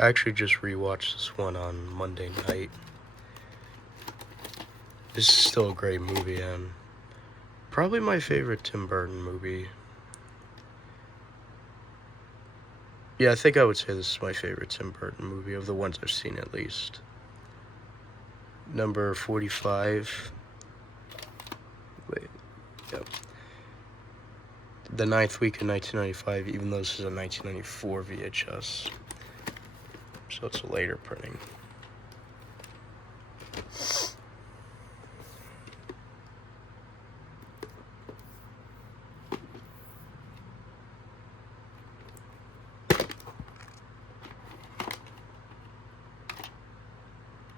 I actually just rewatched this one on Monday night. This is still a great movie and probably my favorite Tim Burton movie. Yeah, I think I would say this is my favorite Tim Burton movie of the ones I've seen at least. Number 45. Wait, yep. The ninth week in 1995, even though this is a 1994 VHS. So it's a later printing.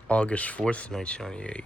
August 4th, 1998.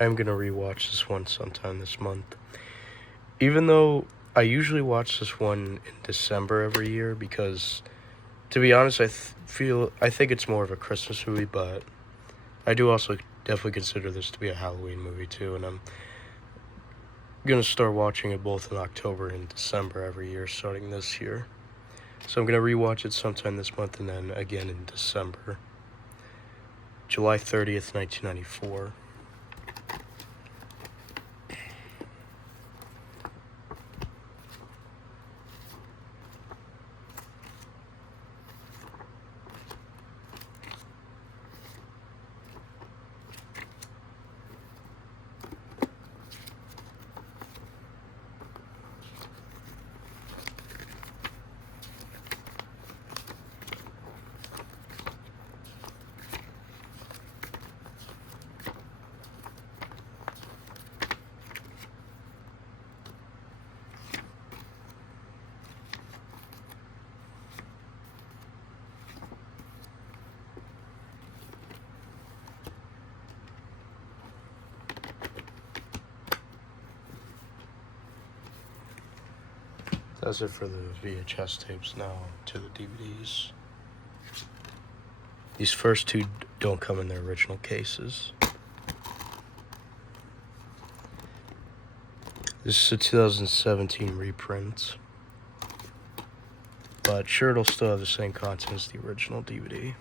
I'm gonna rewatch this one sometime this month. Even though I usually watch this one in December every year because, to be honest, I think it's more of a Christmas movie, but I do also definitely consider this to be a Halloween movie too, and I'm gonna start watching it both in October and December every year starting this year. So I'm gonna rewatch it sometime this month and then again in December. July 30th, 1994. That's it for the VHS tapes. Now to the DVDs. These first two don't come in their original cases. This is a 2017 reprint, but sure it'll still have the same content as the original DVD.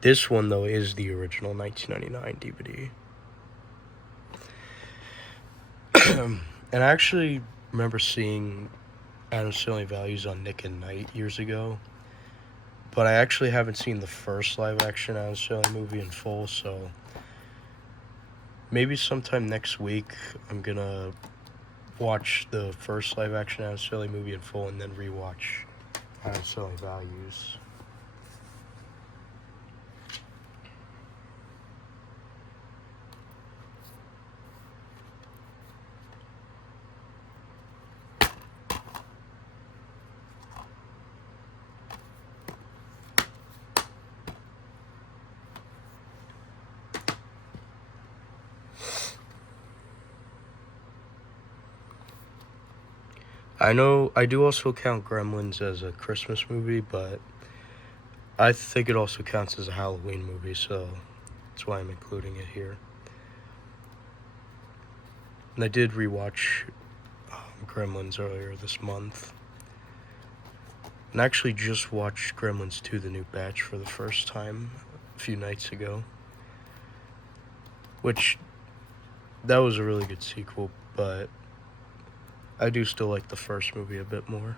This one, though, is the original 1999 DVD. And I actually remember seeing Adam's Family Values on Nick and Night years ago. But I actually haven't seen the first live-action Adam's Family movie in full, so maybe sometime next week I'm gonna watch the first live-action Adam's Family movie in full and then rewatch Adam's Family Values. I know I do also count Gremlins as a Christmas movie, but I think it also counts as a Halloween movie, so that's why I'm including it here. And I did rewatch Gremlins earlier this month. And I actually just watched Gremlins 2, the new batch, for the first time a few nights ago. Which, that was a really good sequel, but I do still like the first movie a bit more.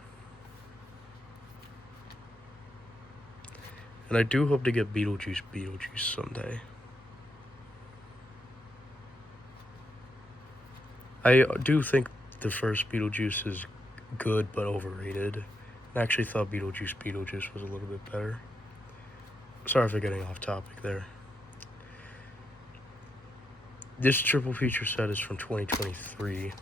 And I do hope to get Beetlejuice someday. I do think the first Beetlejuice is good but overrated. I actually thought Beetlejuice was a little bit better. Sorry for getting off topic there. This triple feature set is from 2023.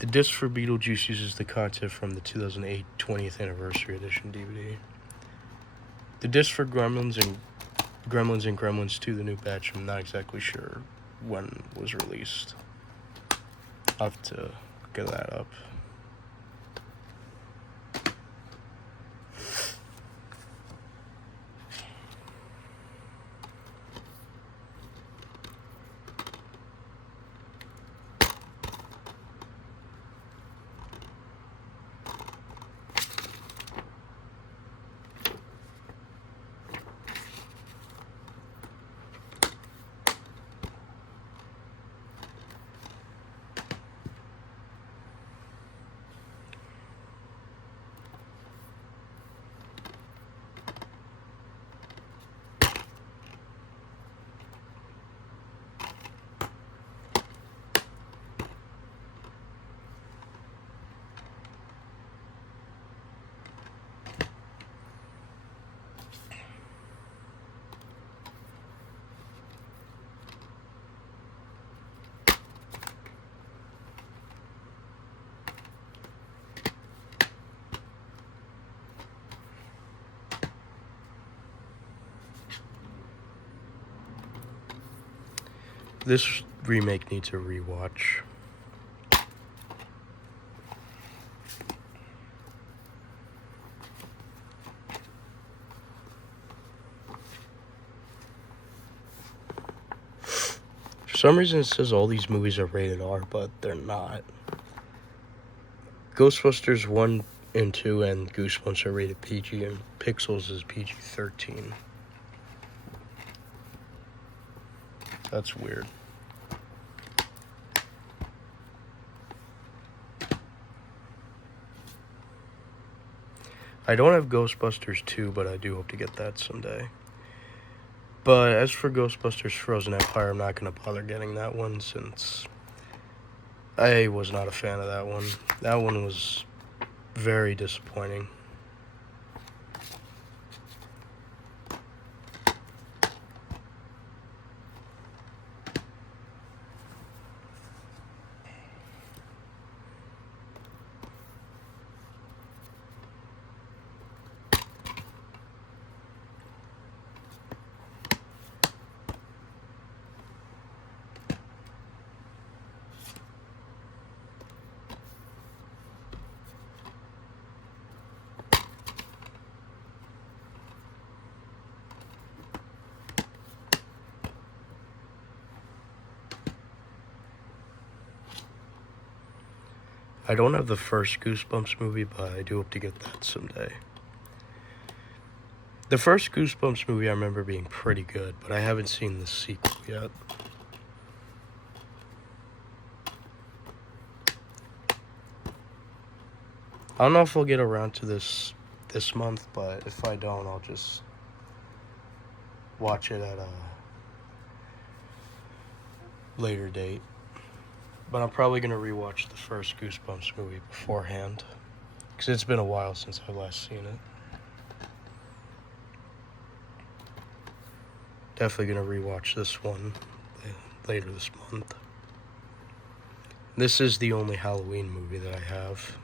The disc for Beetlejuice uses the content from the 2008 20th Anniversary Edition DVD. The disc for Gremlins and Gremlins 2, the new batch, I'm not exactly sure when it was released. I'll have to get that up. This remake needs a rewatch. For some reason it says all these movies are rated R, but they're not. Ghostbusters 1 and 2 and Goosebumps are rated PG, and Pixels is PG-13. That's weird. I don't have Ghostbusters 2, but I do hope to get that someday. But as for Ghostbusters Frozen Empire, I'm not going to bother getting that one since I was not a fan of that one. That one was very disappointing. I don't have the first Goosebumps movie, but I do hope to get that someday. The first Goosebumps movie I remember being pretty good, but I haven't seen the sequel yet. I don't know if I'll get around to this month, but if I don't, I'll just watch it at a later date. But I'm probably going to rewatch the first Goosebumps movie beforehand, because it's been a while since I've last seen it. Definitely going to rewatch this one later this month. This is the only Halloween movie that I have.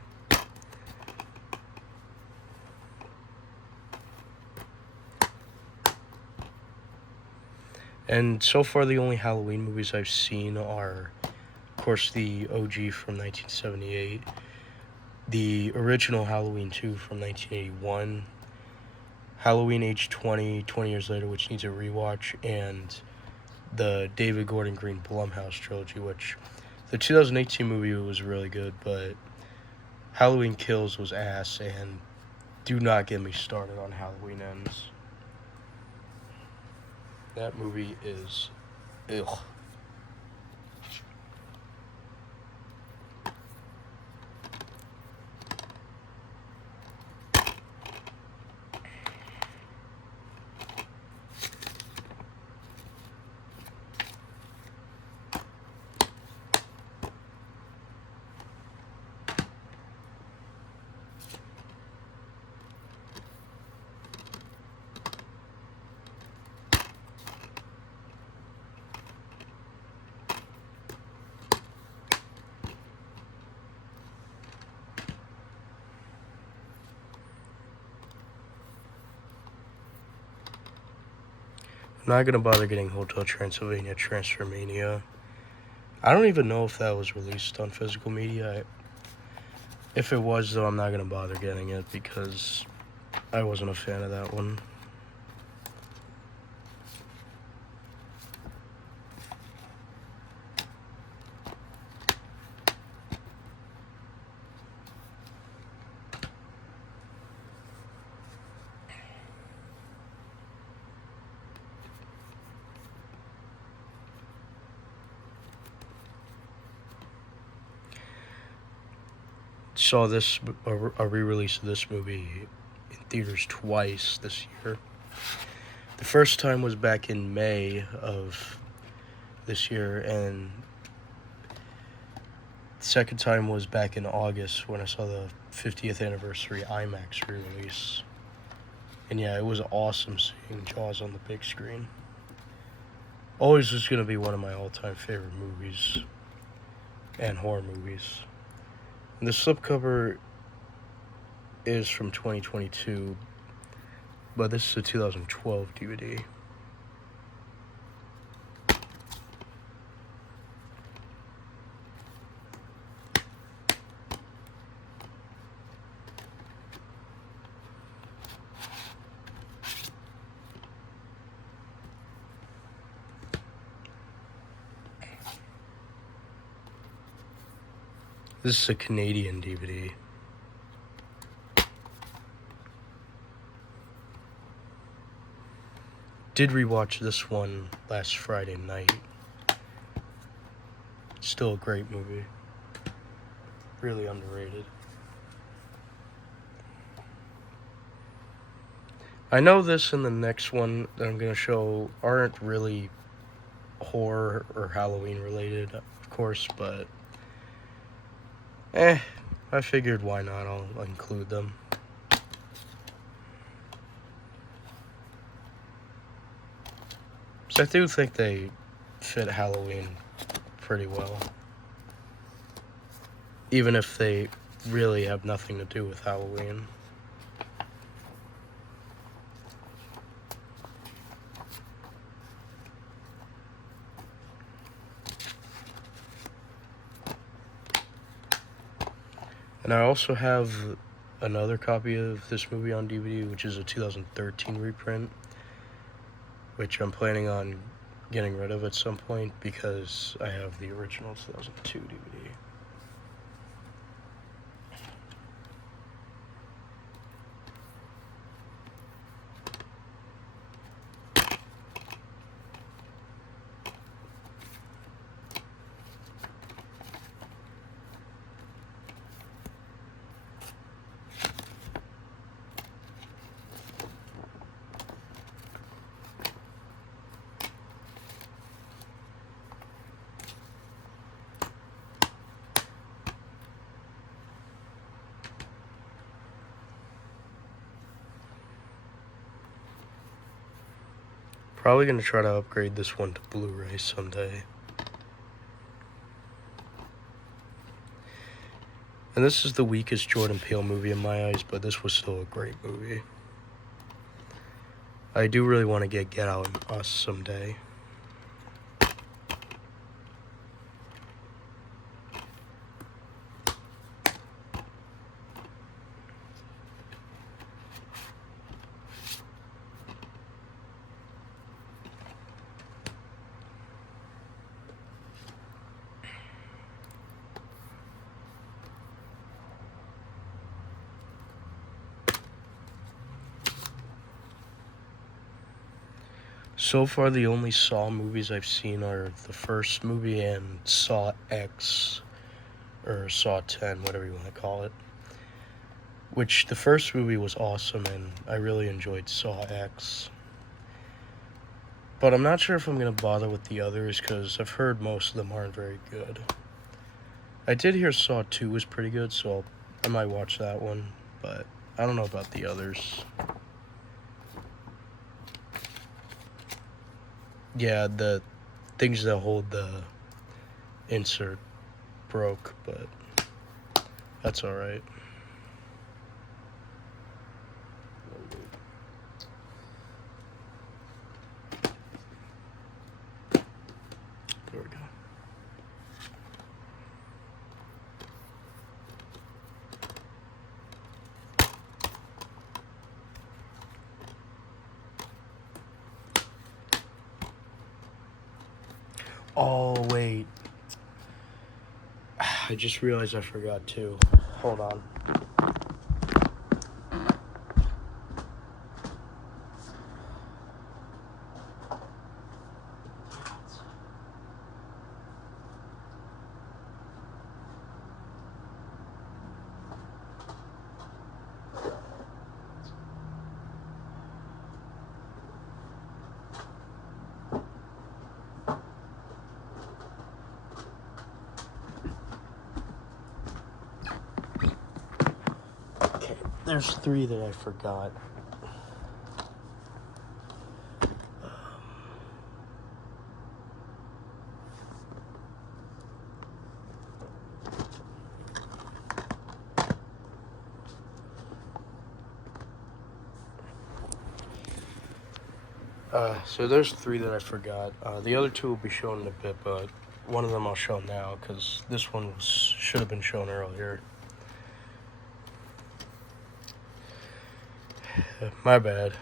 And so far, the only Halloween movies I've seen are, of course, the OG from 1978, the original Halloween 2 from 1981, Halloween Age 20 years later, which needs a rewatch, and the David Gordon Green Blumhouse trilogy, which the 2018 movie was really good, but Halloween Kills was ass, and do not get me started on Halloween Ends. That movie is ugh. I'm not gonna bother getting Hotel Transylvania Transfermania. I don't even know if that was released on physical media. If it was, though, I'm not gonna bother getting it because I wasn't a fan of that one. Saw a re-release of this movie in theaters twice this year. The first time was back in May of this year, and the second time was back in August when I saw the 50th anniversary IMAX re-release. And yeah, it was awesome seeing Jaws on the big screen. Always was going to be one of my all-time favorite movies and horror movies. And the slipcover is from 2022, but this is a 2012 DVD. This is a Canadian DVD. Did rewatch this one last Friday night. Still a great movie. Really underrated. I know this and the next one that I'm going to show aren't really horror or Halloween related, of course, but I figured why not, I'll include them. So I do think they fit Halloween pretty well. Even if they really have nothing to do with Halloween. And I also have another copy of this movie on DVD, which is a 2013 reprint, which I'm planning on getting rid of at some point because I have the original 2002 DVD. Probably going to try to upgrade this one to Blu-ray someday. And this is the weakest Jordan Peele movie in my eyes, but this was still a great movie. I do really want to get Out and Us someday. So far, the only Saw movies I've seen are the first movie and Saw X, or Saw 10, whatever you want to call it. Which, the first movie was awesome, and I really enjoyed Saw X. But I'm not sure if I'm going to bother with the others, because I've heard most of them aren't very good. I did hear Saw 2 was pretty good, so I might watch that one, but I don't know about the others. Yeah, the things that hold the insert broke, but that's alright. I just realized I forgot too. Hold on. Okay, there's 3 that I forgot. So there's 3 that I forgot. The other 2 will be shown in a bit, but one of them I'll show now because this one should have been shown earlier. My bad.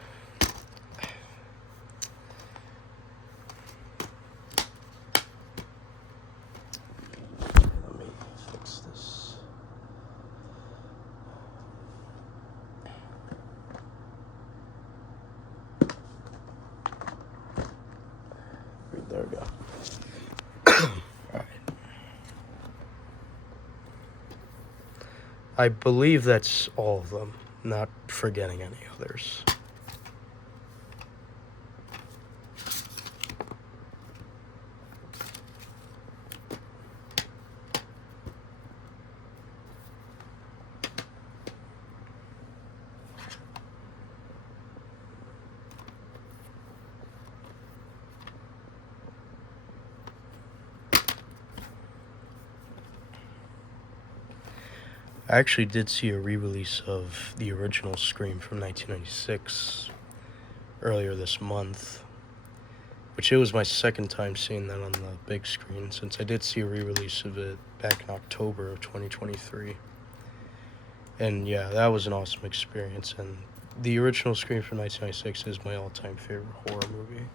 Let me fix this. There we go. Alright. I believe that's all of them, not forgetting any others. I actually did see a re-release of the original Scream from 1996 earlier this month, which it was my second time seeing that on the big screen, since I did see a re-release of it back in October of 2023. And yeah, that was an awesome experience, and the original Scream from 1996 is my all-time favorite horror movie.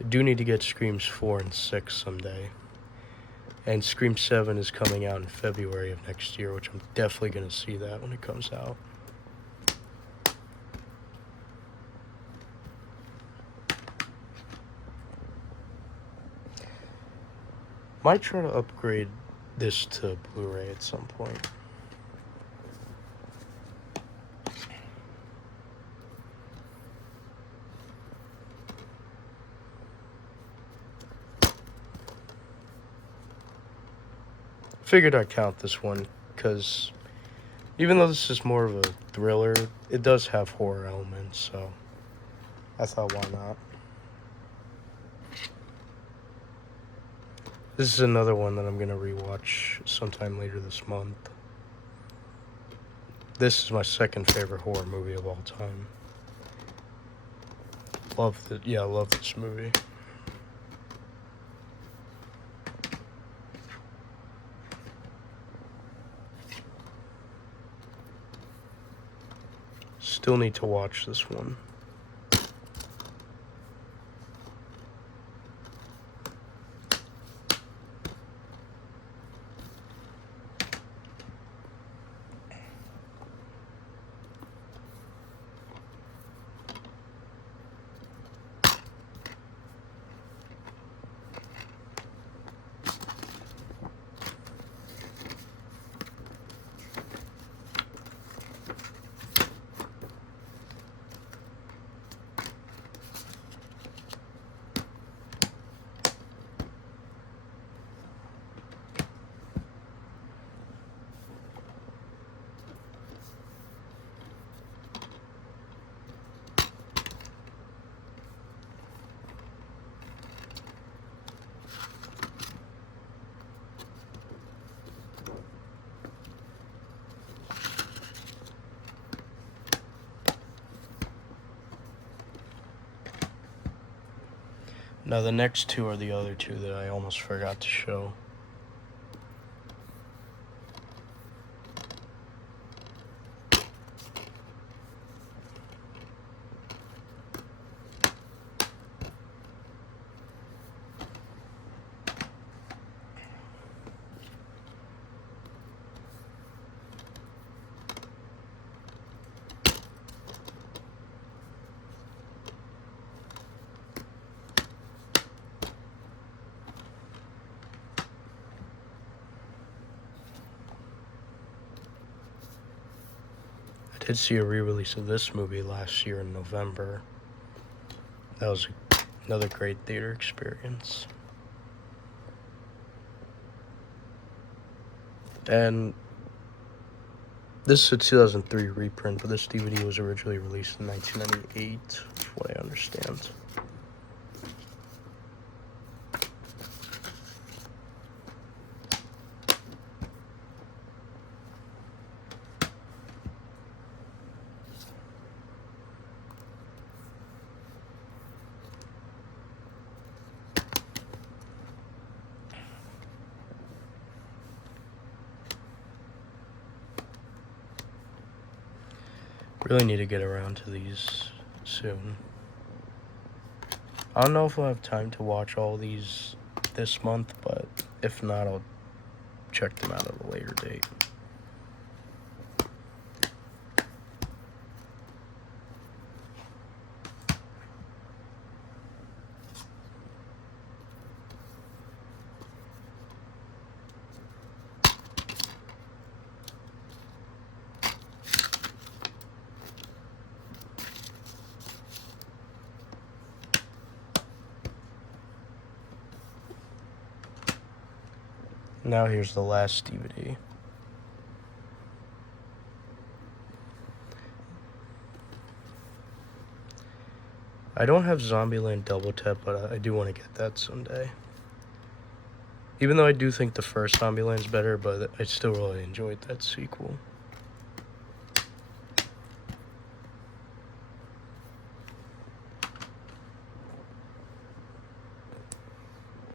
I do need to get Screams 4 and 6 someday. And Scream 7 is coming out in February of next year, which I'm definitely going to see that when it comes out. Might try to upgrade this to Blu-ray at some point. Figured I'd count this one, because even though this is more of a thriller, it does have horror elements, so I thought, why not? This is another one that I'm going to rewatch sometime later this month. This is my second favorite horror movie of all time. I love this movie. Still need to watch this one. Now the next 2 are the other 2 that I almost forgot to show. did see a re-release of this movie last year in November. That was another great theater experience. And this is a 2003 reprint, but this DVD was originally released in 1998, from what I understand. Really need to get around to these soon. I don't know if I'll have time to watch all these this month, but if not, I'll check them out at a later date. Now here's the last DVD. I don't have Zombieland Double Tap, but I do want to get that someday. Even though I do think the first Zombieland's better, but I still really enjoyed that sequel.